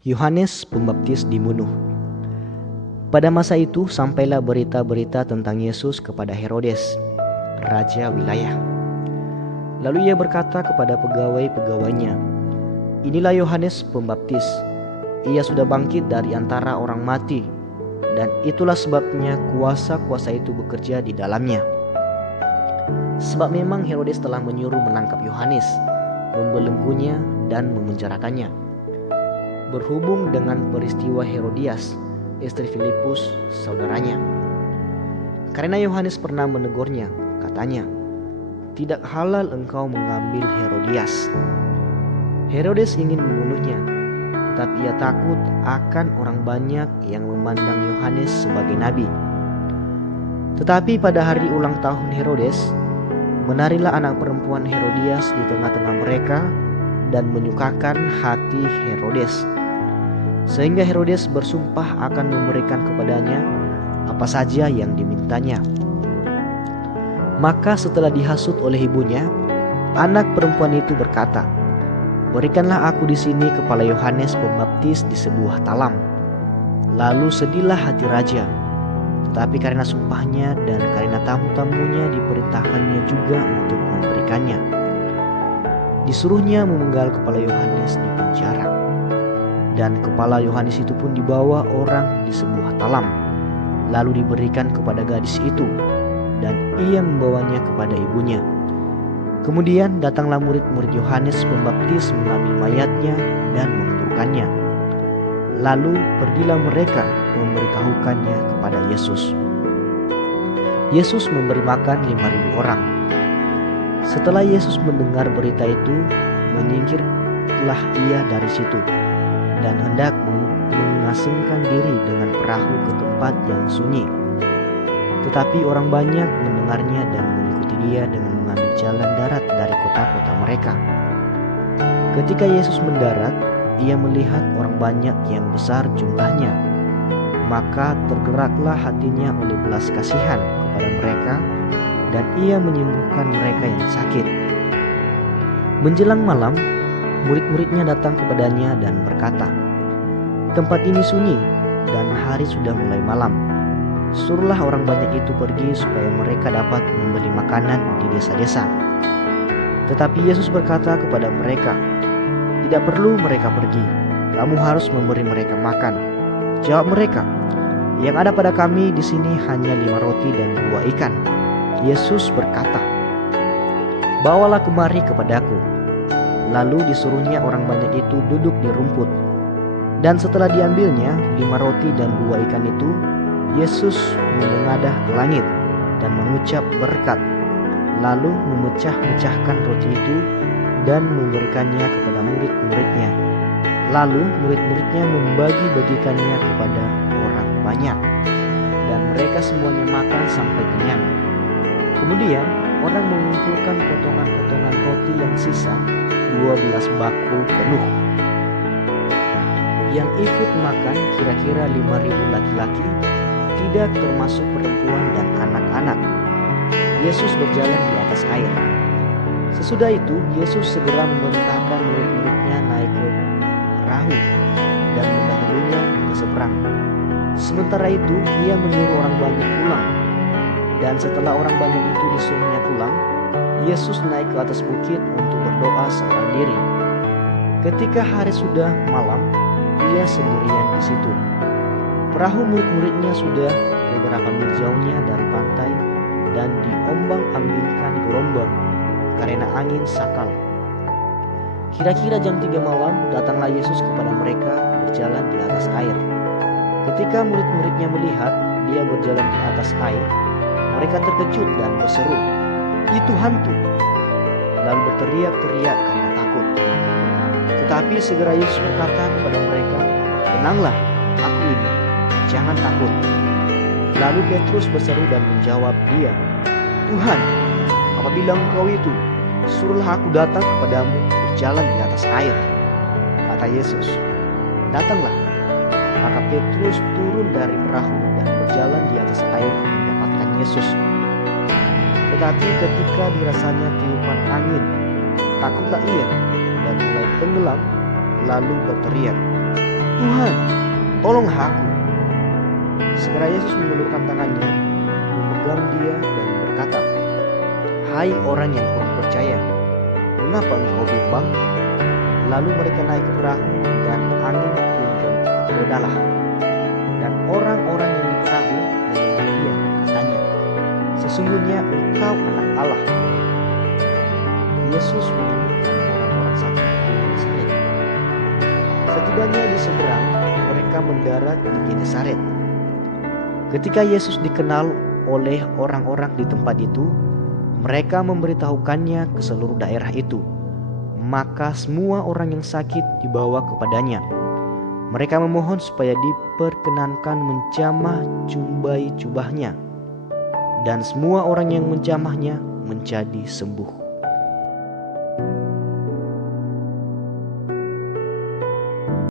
Yohanes Pembaptis dibunuh. Pada masa itu sampailah berita-berita tentang Yesus kepada Herodes, raja wilayah. Lalu ia berkata kepada pegawai-pegawainya, "Inilah Yohanes Pembaptis. Ia sudah bangkit dari antara orang mati, dan itulah sebabnya kuasa-kuasa itu bekerja di dalamnya." Sebab memang Herodes telah menyuruh menangkap Yohanes, membelenggunya dan memenjarakannya. Berhubung dengan peristiwa Herodias, istri Filipus, saudaranya. Karena Yohanes pernah menegurnya, katanya, "Tidak halal engkau mengambil Herodias." Herodes ingin membunuhnya, tetapi ia takut akan orang banyak yang memandang Yohanes sebagai nabi. Tetapi pada hari ulang tahun Herodes, menarilah anak perempuan Herodias di tengah-tengah mereka dan menyukakan hati Herodes, sehingga Herodes bersumpah akan memberikan kepadanya apa saja yang dimintanya. Maka setelah dihasut oleh ibunya, anak perempuan itu berkata, "Berikanlah aku di sini kepala Yohanes Pembaptis di sebuah talam." Lalu sedihlah hati raja, tetapi karena sumpahnya dan karena tamu-tamunya diperintahkannya juga untuk memberikannya. Disuruhnya memenggal kepala Yohanes di penjara. Dan kepala Yohanes itu pun dibawa orang di sebuah talam, lalu diberikan kepada gadis itu, dan ia membawanya kepada ibunya. Kemudian datanglah murid-murid Yohanes Pembaptis mengambil mayatnya dan menguburkannya. Lalu pergilah mereka memberitahukannya kepada Yesus. Yesus memberi makan 5.000 orang. Setelah Yesus mendengar berita itu, menyingkirlah ia dari situ dan hendak mengasingkan diri dengan perahu ke tempat yang sunyi. Tetapi orang banyak mendengarnya dan mengikuti dia dengan mengambil jalan darat dari kota-kota mereka. Ketika Yesus mendarat, ia melihat orang banyak yang besar jumlahnya, maka tergeraklah hatinya oleh belas kasihan kepada mereka, dan ia menyembuhkan mereka yang sakit. Menjelang malam, murid-muridnya datang kepadanya dan berkata, "Tempat ini sunyi dan hari sudah mulai malam. Suruhlah orang banyak itu pergi supaya mereka dapat membeli makanan di desa-desa." Tetapi Yesus berkata kepada mereka, "Tidak perlu mereka pergi. Kamu harus memberi mereka makan." Jawab mereka, "Yang ada pada kami di sini hanya 5 roti dan 2 ikan." Yesus berkata, "Bawalah kemari kepadaku." Lalu disuruhnya orang banyak itu duduk di rumput. Dan setelah diambilnya 5 roti dan 2 ikan itu, Yesus menengadah ke langit dan mengucap berkat, lalu memecah-mecahkan roti itu dan memberikannya kepada murid-muridnya. Lalu murid-muridnya membagi-bagikannya kepada orang banyak, dan mereka semuanya makan sampai kenyang. Kemudian orang mengumpulkan potongan-potongan roti yang sisa, 12 bakul penuh. Yang ikut makan kira-kira 5.000 laki-laki, tidak termasuk perempuan dan anak-anak. Yesus berjalan di atas air. Sesudah itu Yesus segera memerintahkan murid-muridnya naik ke perahu dan mendahulunya ke seberang. Sementara itu ia menyuruh orang banyak pulang. Dan setelah orang banyak itu disuruhnya pulang, Yesus naik ke atas bukit untuk berdoa seorang diri. Ketika hari sudah malam, ia sendirian di situ. Perahu murid-muridnya sudah beberapa mil jauhnya dari pantai dan diombang-ambingkan gelombang karena angin sakal. Kira-kira jam 3 malam datanglah Yesus kepada mereka berjalan di atas air. Ketika murid-muridnya melihat dia berjalan di atas air, mereka terkejut dan berseru, "Itu hantu!" Lalu berteriak-teriak karena takut. Tetapi segera Yesus berkata kepada mereka, "Tenanglah, aku ini, jangan takut." Lalu Petrus berseru dan menjawab dia, "Tuhan, apabila Engkau itu, suruhlah aku datang kepadamu berjalan di atas air." Kata Yesus, "Datanglah." Maka Petrus turun dari perahu dan berjalan di atas air mendapatkan Yesus. Tetapi ketika dirasanya tiupan angin, takutlah ia dan mulai tenggelam, lalu berteriak, "Tuhan, tolong aku." Segera Yesus mengulurkan tangannya, memegang dia dan berkata, "Hai orang yang kurang percaya, mengapa engkau bimbang?" Lalu mereka naik ke perahu dan angin pun redalah. Dan orang-orang yang di perahu menyembah dia, katanya, "Sesungguhnya engkau anak Allah." Yesus menyembuhkan orang-orang sakit di Genesaret. Setibanya di seberang, mereka mendarat di Genesaret. Ketika Yesus dikenal oleh orang-orang di tempat itu, mereka memberitahukannya ke seluruh daerah itu. Maka semua orang yang sakit dibawa kepadanya. Mereka memohon supaya diperkenankan menjamah jubahnya, dan semua orang yang menjamahnya menjadi sembuh.